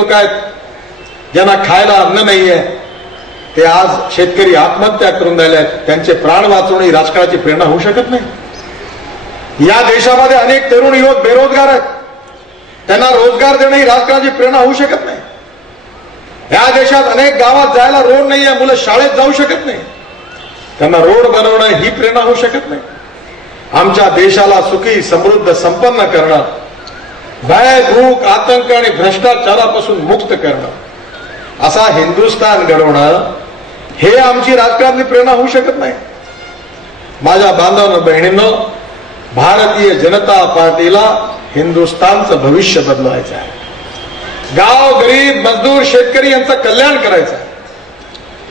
लोक आहेत ज्यांना खायला अन्न नाहीये, ते आज शेतकरी आत्महत्या करून राहिले आहेत. त्यांचे प्राण वाचवणे ही राजकारणाची प्रेरणा होऊ शकत नाही. या देशामध्ये अनेक तरुण युवक बेरोजगार आहेत, त्यांना रोजगार देणे ही राजकारणाची प्रेरणा होऊ शकत नाही. या देशात अनेक गावात जायला रोड नाहीये, मुलं शाळेत जाऊ शकत नाही, त्यांना रोड बनवणं ही प्रेरणा होऊ शकत नाही. आमच्या देशाला सुखी समृद्ध संपन्न करणं, भय भूक आतंक आणि भ्रष्टाचारापासून मुक्त करणं, असा हिंदुस्थान घडवणं हे आमची राजकारणाची प्रेरणा होऊ शकत नाही. माझ्या बांधवांनो बहिणींनो, भारतीय जनता पार्टीला हिंदुस्थानचं भविष्य बदलवायचं आहे. गाव गरीब मजदूर शेतकरी यांचं कल्याण करायचं आहे.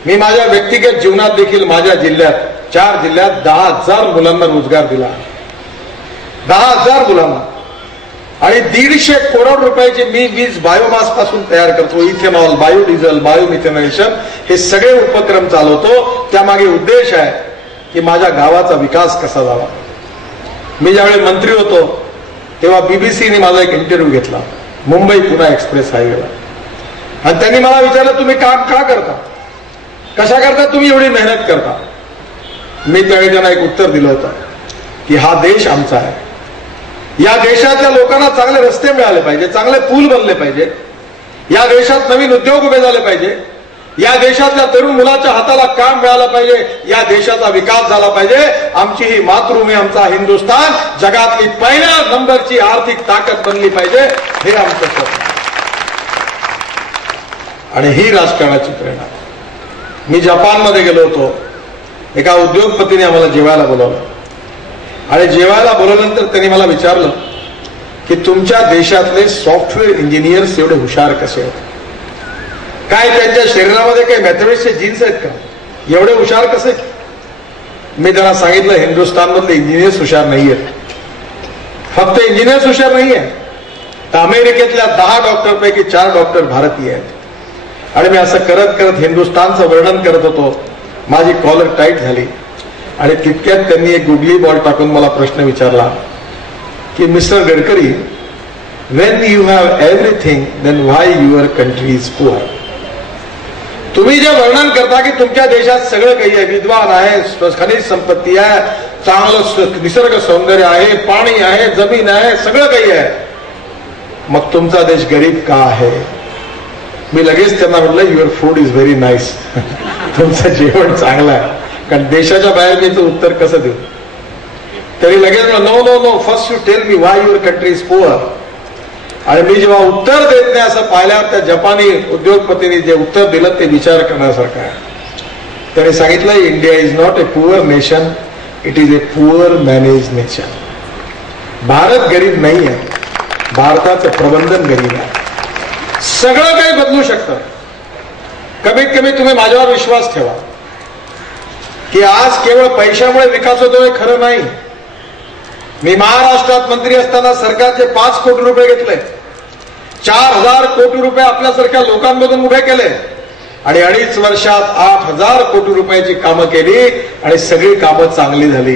मी माझ्या व्यक्तिगत जीवनात देखील माझ्या जिल्ह्यात 4 जिल्ह्यात 10,000 मुलांना रोजगार दिला. 10,000 मुलांना. आणि 150 करोड रुपयाचे मी वीज बायोमास पासून तयार करतो. इथेनॉल, बायोडिझेल, बायोमिथेनेशन हे सगळे उपक्रम चालवतो. त्यामागे उद्देश आहे की माझ्या गावाचा विकास कसा झाला. मी ज्यावेळी मंत्री होतो तेव्हा बीबीसीने माझा एक इंटरव्ह्यू घेतला मुंबई पुणे एक्सप्रेस हायवेला, आणि त्यांनी मला विचारलं तुम्ही काम का करता, कशा करता तुम्ही एवढी मेहनत करता. मी त्यावेळी त्यांना एक उत्तर दिलं होतं की हा देश आमचा आहे. या देशातल्या लोकांना चांगले रस्ते मिळाले पाहिजे, चांगले पूल बनले पाहिजे, या देशात नवीन उद्योग उभे झाले पाहिजे, या देशातल्या तरुण मुलाच्या हाताला काम मिळालं पाहिजे, या देशाचा विकास झाला पाहिजे. आमची ही मातृभूमी, आमचा हिंदुस्थान जगातली पहिल्या नंबरची आर्थिक ताकद बनली पाहिजे, हे आमचं स्वप्न. आणि ही राजकारणाची प्रेरणा. मी जपानमध्ये गेलो होतो. एका उद्योगपतीने आम्हाला जेवायला बोलावलं, आणि जेवायला बोलवल्यानंतर त्यांनी मला विचारलं की तुमच्या देशातले सॉफ्टवेअर इंजिनियर्स एवढे हुशार कसे आहेत, काय त्यांच्या शरीरामध्ये काही मॅथमॅटिक्सचे जीन्स आहेत का, एवढे हुशार कसे. मी त्यांना सांगितलं हिंदुस्थानमधले इंजिनियर्स हुशार नाहीयेत. फक्त इंजिनियर्स हुशार नाहीये, तर अमेरिकेतल्या 10 डॉक्टरपैकी 4 डॉक्टर भारतीय आहेत. आणि मी असं करत करत हिंदुस्थानचं वर्णन करत होतो. माझी कॉलर टाईट झाली आणि तितक्यात त्यांनी एक गुगली बॉल टाकून मला प्रश्न विचारला की mister Gadkari, when you have everything then why your country is poor. तुम्ही जे वर्णन करता की तुमच्या देशात सगळं काही आहे, विद्वान आहे, खनिज संपत्ती आहे, चांगलं निसर्ग सौंदर्य आहे, पाणी आहे, जमीन आहे, सगळं काही आहे, मग तुमचा देश गरीब का आहे. मी लगेच त्यांना म्हटलं your food is very nice. तुमचं जेवण चांगलं आहे, कारण देशाच्या बाहेर मी उत्तर कसं देऊ. तरी लगेच no no no first you tell me why your country is poor. आणि मी जेव्हा उत्तर देत नाही असं पाहिल्यावर त्या जपानी उद्योगपतीने जे उत्तर दिलं ते विचार करण्यासारखं आहे. त्याने सांगितलं India is not a poor nation, it is a poor manage nation. Bharat गरीब नाही आहे, भारताचं प्रबंधन गरीब आहे. सगळं काही बदलू शकतं. कमीत कमी तुम्ही माझ्यावर विश्वास ठेवा की आज केवळ पैशामुळे विकास होतो हे खरं नाही. मी महाराष्ट्रात मंत्री असताना सरकारचे 5 कोटी रुपये घेतले, 4,000 कोटी रुपये आपल्यासारख्या लोकांमधून उभे केले, आणि 2.5 वर्षात 8,000 कोटी रुपयाची कामं केली, आणि सगळी कामं चांगली झाली.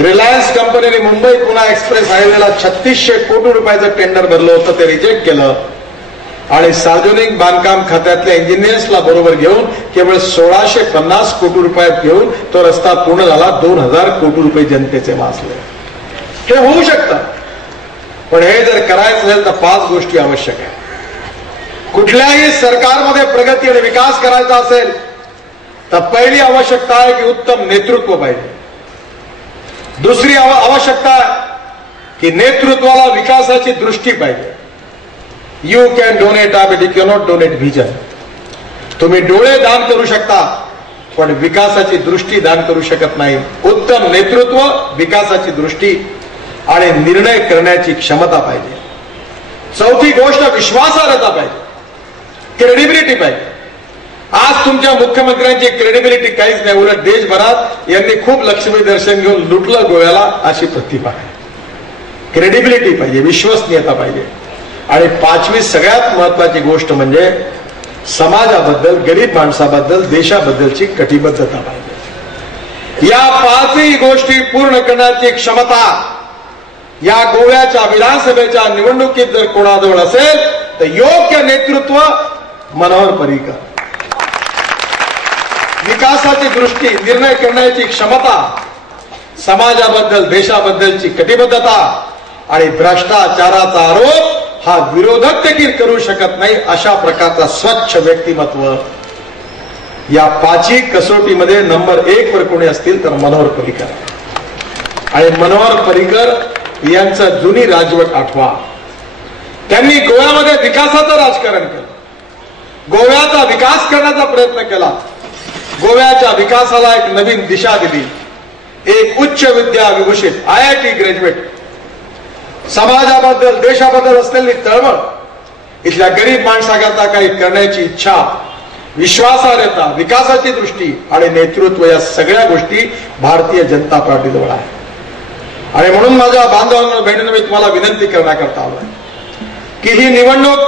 रिलायन्स कंपनीने मुंबई पुणे एक्सप्रेस हायवेला 3600 कोटी रुपयाचं टेंडर भरलं होतं, ते रिजेक्ट केलं, आणि सार्वजनिक बांधकाम खात्यातल्या इंजिनियर्सला बरोबर घेऊन केवळ 1650 कोटी रुपयात घेऊन तो रस्ता पूर्ण झाला. 2,000 कोटी रुपये जनतेचे वाचले. हे होऊ शकतं, पण हे जर करायचं असेल तर 5 गोष्टी आवश्यक आहे. कुठल्याही सरकारमध्ये प्रगती आणि विकास करायचा असेल तर पहिली आवश्यकता आहे की उत्तम नेतृत्व पाहिजे. दुसरी आवश्यकता आहे की नेतृत्वाला विकासाची दृष्टी पाहिजे. You can donate but you cannot donate vision. तुम्ही डोळे दान करू शकता पण विकासाची दृष्टी दान करू शकत नाही. उत्तम नेतृत्व, विकासाची दृष्टी आणि निर्णय करण्याची क्षमता पाहिजे. चौथी गोष्ट विश्वासार्हता पाहिजे, क्रेडिबिलिटी पाहिजे. आज तुमच्या मुख्यमंत्र्यांची क्रेडिबिलिटी काहीच नाही, उलट देशभरात यांनी खूप लक्ष्मी दर्शन घेऊन लुटलं गोव्याला अशी प्रतिभा आहे. क्रेडिबिलिटी पाहिजे, विश्वसनीयता पाहिजे. आणि 5वी सगळ्यात महत्वाची गोष्ट म्हणजे समाजाबद्दल, गरीब माणसाबद्दल, देशाबद्दलची कटिबद्धता पाहिजे. या 5ही गोष्टी पूर्ण करण्याची क्षमता या गोव्याच्या विधानसभेच्या निवडणुकीत जर कोणाजवळ असेल तर योग्य नेतृत्व मनोहर पर्रीकर. विकासाची दृष्टी, निर्णय करण्याची क्षमता, समाजाबद्दल देशाबद्दलची कटिबद्धता आणि भ्रष्टाचाराचा आरोप हा विरोधक देखील करू शकत नाही अशा प्रकारचा स्वच्छ व्यक्तिमत्व. या पाची कसोटीमध्ये नंबर 1 वर कोणी असतील तर मनोहर पर्रीकर. आणि मनोहर पर्रीकर यांचं जुनी राजवट आठवा. त्यांनी गोव्यामध्ये विकासाचं राजकारण केलं, गोव्याचा विकास करण्याचा प्रयत्न केला, गोव्याच्या विकासाला एक नवीन दिशा दिली. एक उच्च विद्या विभूषित IIT ग्रॅज्युएट, समाजाबद्दल देशाबद्दल असलेली तळमळ, इथल्या गरीब माणसाकरता काही करण्याची इच्छा, विश्वासार्हता, विकासाची दृष्टी आणि नेतृत्व या सगळ्या गोष्टी भारतीय जनता पार्टीजवळ आहे. आणि म्हणून माझ्या बांधवांना बहिणींना मी तुम्हाला विनंती करण्याकरता आलोय की ही निवडणूक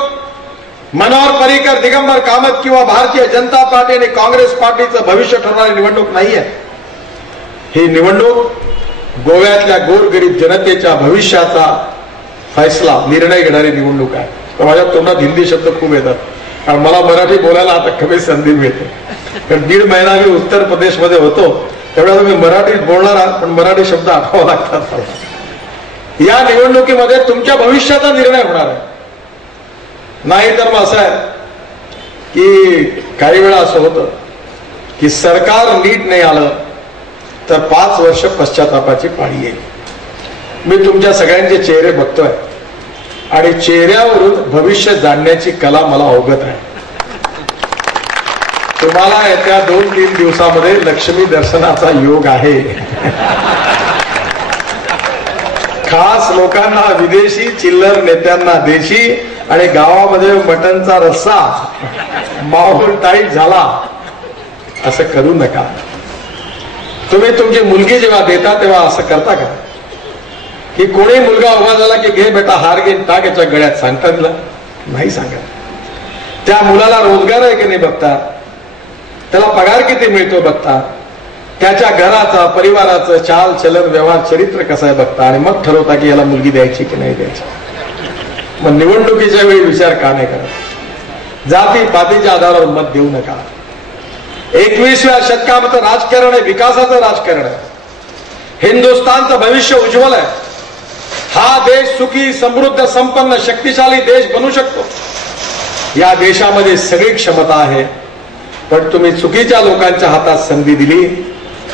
मनोहर पर्रीकर, दिगंबर कामत किंवा भारतीय जनता पार्टी आणि काँग्रेस पार्टीचं भविष्य ठरणारी निवडणूक नाहीये. ही निवडणूक गोव्यातल्या गोरगरीब जनतेच्या भविष्याचा फैसला, निर्णय घेणारी निवडणूक आहे. तर माझ्या तोंडात हिंदी शब्द खूप येतात कारण मला मराठी बोलायला आता कमी संधी मिळते. कारण 1.5 महिना मी उत्तर प्रदेशमध्ये होतो तेवढ्या मी मराठीत बोलणार, पण मराठी शब्द आठवावे लागतात. या निवडणुकीमध्ये तुमच्या भविष्याचा निर्णय होणार आहे. नाहीतर मग असं आहे की काही वेळा असं होतं की सरकार नीट नाही आलं तर 5 वर्ष पश्चातापाची पाळी येईल. मी तुमच्या सगळ्यांचे चेहरे बघतोय आणि चेहऱ्यावरून भविष्य जाणण्याची कला मला अवगत आहे. तुम्हाला येत्या 2-3 दिवसामध्ये लक्ष्मी दर्शनाचा योग आहे. खास लोकांना विदेशी, चिल्लर नेत्यांना देशी आणि गावामध्ये मटणचा रस्सा, माहोल टाईट झाला असं करू नका. तुम्ही तुमची मुलगी जेव्हा देता तेव्हा असं करता का की कोणी मुलगा उभा झाला की घे बेटा हार घे टाक याच्या गळ्यात, सांगता तिला? नाही सांगत. त्या मुलाला रोजगार आहे की नाही बघता, त्याला पगार किती मिळतो बघता, त्याच्या घराचा, परिवाराचं चाल चलन व्यवहार चरित्र कसं आहे बघता आणि मग ठरवता की याला मुलगी द्यायची की नाही द्यायची. मग निवडणुकीच्या वेळी विचार का नाही करत? जाती पातीच्या आधारावर मत देऊ नका. 21व्या शतकामध्ये राजकारण आहे, विकासाचं राजकारण आहे. हिंदुस्थानचं भविष्य उज्ज्वल आहे. हा देश सुखी, समृद्ध, संपन्न, शक्तिशाली देश बनू शकतो. या देशामध्ये सगळी क्षमता आहे. पण तुम्ही चुकीच्या लोकांच्या हातात संधी दिली.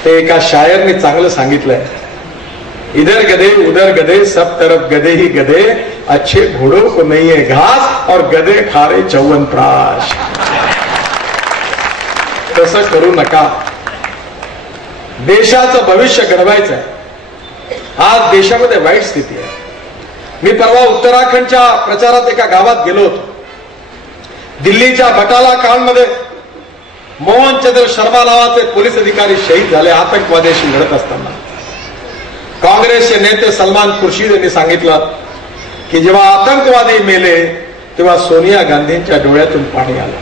ते एका शायरने चांगलं सांगितलंय, इधर गधे उधर गधे सब तरफ गधे ही गधे, अच्छे घोड़ों को नहीं है घास और गधे खारे च्यवनप्राश. तसं करू नका. देशाचं भविष्य घडवायचं आहे. आज देशामध्ये वाईट स्थिती आहे. मी परवा उत्तराखंडच्या प्रचारात एका गावात गेलो होतो. दिल्लीच्या बटाला कांडमध्ये मोहनचंद्र शर्मा नावाचे पोलीस अधिकारी शहीद झाले आतंकवाद्याशी लढत असताना. काँग्रेसचे नेते सलमान खुर्शीद यांनी सांगितलं की जेव्हा आतंकवादी मेले तेव्हा सोनिया गांधींच्या डोळ्यातून पाणी आलं.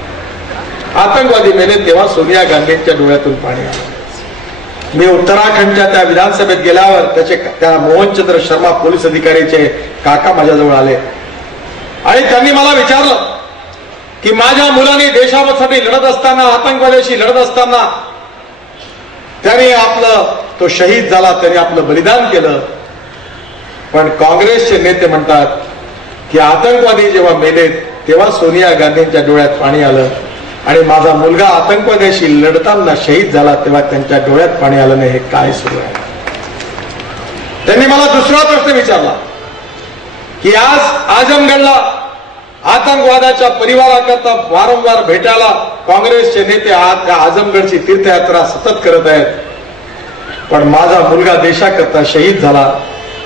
आतंकवादी मेले तेव्हा सोनिया गांधींच्या डोळ्यातून पाणी आलं. मी उत्तराखंडच्या त्या विधानसभेत गेल्यावर त्या मोहनचंद्र शर्मा पोलीस अधिकारीचे काका माझ्याजवळ आले आणि त्यांनी मला विचारलं की माझ्या मुलांनी देशासाठी लढत असताना, आतंकवाद्याशी लढत असताना त्याने आपलं, तो शहीद झाला, त्याने आपलं बलिदान केलं. पण काँग्रेसचे नेते म्हणतात की आतंकवादी जेव्हा मेले तेव्हा सोनिया गांधींच्या डोळ्यात पाणी आलं आणि माझा मुलगा आतंकवाद्याशी लढताना शहीद झाला तेव्हा त्यांच्या डोळ्यात पाणी आलं नाही. हे काय सुरू आहे? त्यांनी मला दुसरा प्रश्न विचारला की आज आजमगडला आतंकवादाच्या परिवाराकरता वारंवार भेटायला काँग्रेसचे नेते आजमगडची तीर्थयात्रा सतत करत आहेत, पण माझा मुलगा देशाकरता शहीद झाला,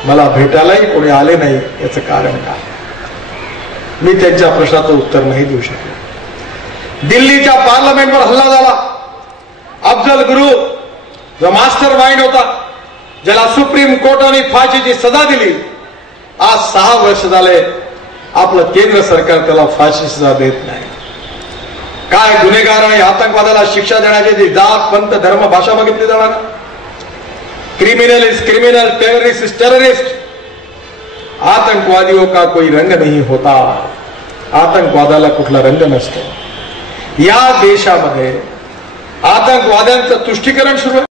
मला भेटायलाही कोणी आले नाही, याचं कारण काय? मी त्यांच्या प्रश्नाचं उत्तर नाही देऊ शकलो. दिल्लीच्या पार्लमेंटवर हल्ला झाला. अफजल गुरु जो मास्टर माइंड होता, ज्याला सुप्रीम कोर्टाने फाशीची सजा दिली, आज 6 वर्ष झाले आपलं केंद्र सरकार त्याला फाशी सजा देत नाही. काय गुन्हेगार आणि आतंकवादाला शिक्षा देण्याची जी जात, पंथ, धर्म, भाषा बघितली जाणार? Criminal is criminal, terrorist is terrorist. आतंकवादियों का कोई रंग नहीं होता. आतंकवादाला कुठला रंग नसतो. या देशामध्ये आतंकवाद्यांचं तुष्टीकरण सुरू आहे.